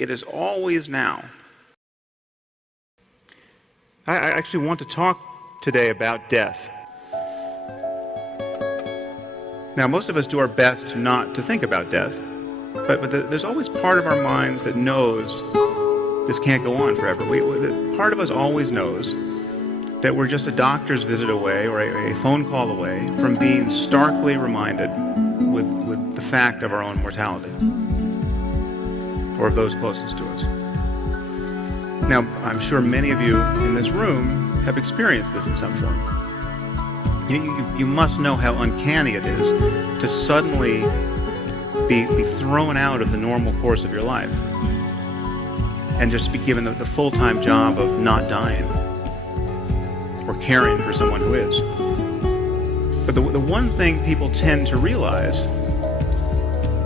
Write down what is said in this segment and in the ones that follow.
It is always now. I actually want to talk today about death. Now, most of us do our best not to think about death, but there's always part of our minds that knows this can't go on forever. Part of us always knows that we're just a doctor's visit away or a phone call away from being starkly reminded with the fact of our own mortality, or of those closest to us. Now, I'm sure many of you in this room have experienced this in some form. You must know how uncanny it is to suddenly be thrown out of the normal course of your life and just be given the full-time job of not dying or caring for someone who is. But the one thing people tend to realize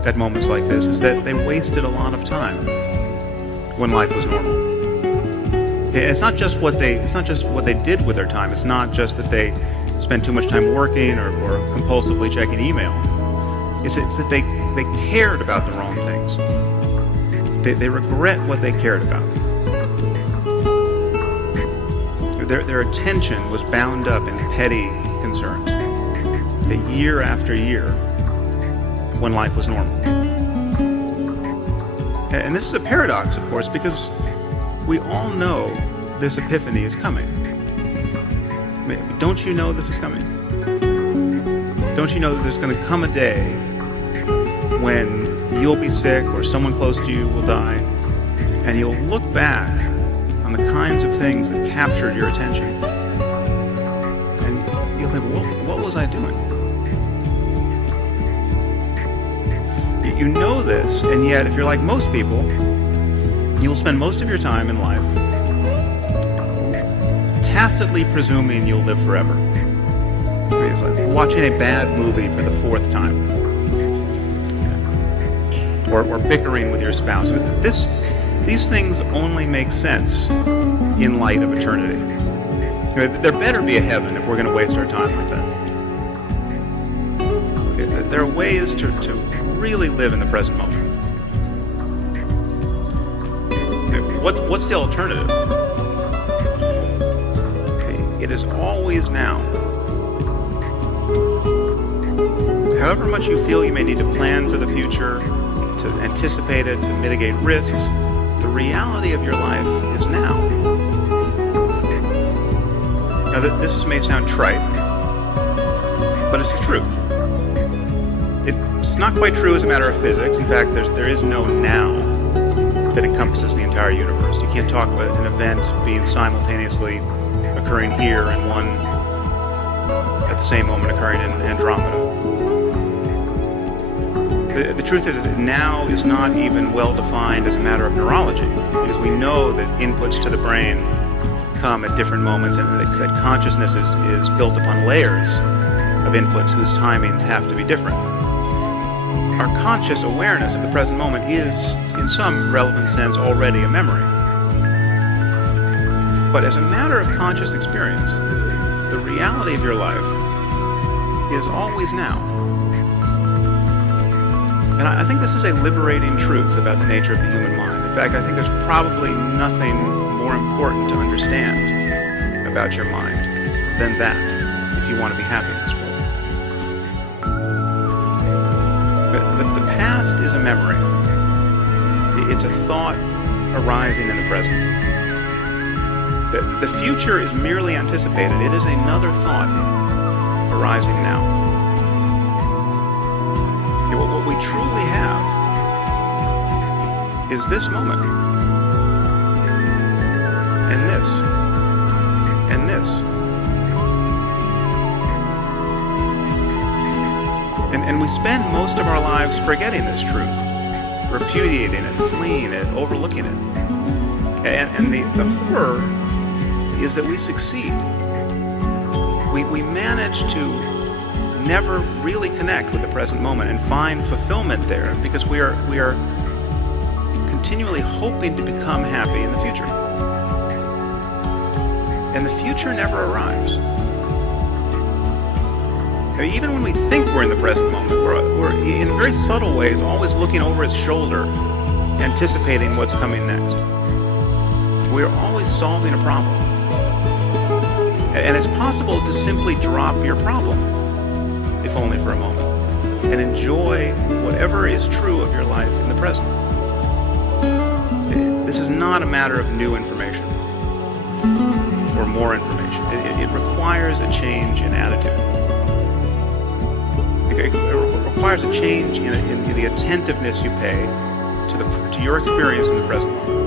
at moments like this is that they wasted a lot of time when life was normal. It's not just what they did with their time. It's not just that they spent too much time working or compulsively checking email. It's that they cared about the wrong things. They regret what they cared about. Their attention was bound up in petty concerns. Year after year, when life was normal. And this is a paradox, of course, because we all know this epiphany is coming. Don't you know this is coming? Don't you know that there's going to come a day when you'll be sick or someone close to you will die, and you'll look back on the kinds of things that captured your attention, and you'll think, well, what was I doing? You know this, and yet if you're like most people, you will spend most of your time in life tacitly presuming you'll live forever. It's like watching a bad movie for the fourth time, or bickering with your spouse. These things only make sense in light of eternity. There better be a heaven if we're going to waste our time like that. There are ways to really live in the present moment. What's the alternative? It is always now. However much you feel you may need to plan for the future, to anticipate it, to mitigate risks, the reality of your life is now. Now, this may sound trite, but it's the truth. It's not quite true as a matter of physics. In fact, there is no now that encompasses the entire universe. You can't talk about an event being simultaneously occurring here and one at the same moment occurring in Andromeda. The truth is that now is not even well defined as a matter of neurology, because we know that inputs to the brain come at different moments, and that consciousness is built upon layers of inputs whose timings have to be different. Our conscious awareness of the present moment is, in some relevant sense, already a memory. But as a matter of conscious experience, the reality of your life is always now. And I think this is a liberating truth about the nature of the human mind. In fact, I think there's probably nothing more important to understand about your mind than that, if you want to be happy in this world. The past is a memory. It's a thought arising in the present. The future is merely anticipated. It is another thought arising now. What we truly have is this moment, and this, and this. And we spend most of our lives forgetting this truth, repudiating it, fleeing it, overlooking it. And the horror is that we succeed. We manage to never really connect with the present moment and find fulfillment there because we are continually hoping to become happy in the future. And the future never arrives. Even when we think we're in the present moment, we're in very subtle ways always looking over its shoulder anticipating what's coming next. We're always solving a problem. And it's possible to simply drop your problem, if only for a moment, and enjoy whatever is true of your life in the present. This is not a matter of new information or more information. It requires a change in attitude. It requires a change in the attentiveness you pay to your experience in the present moment.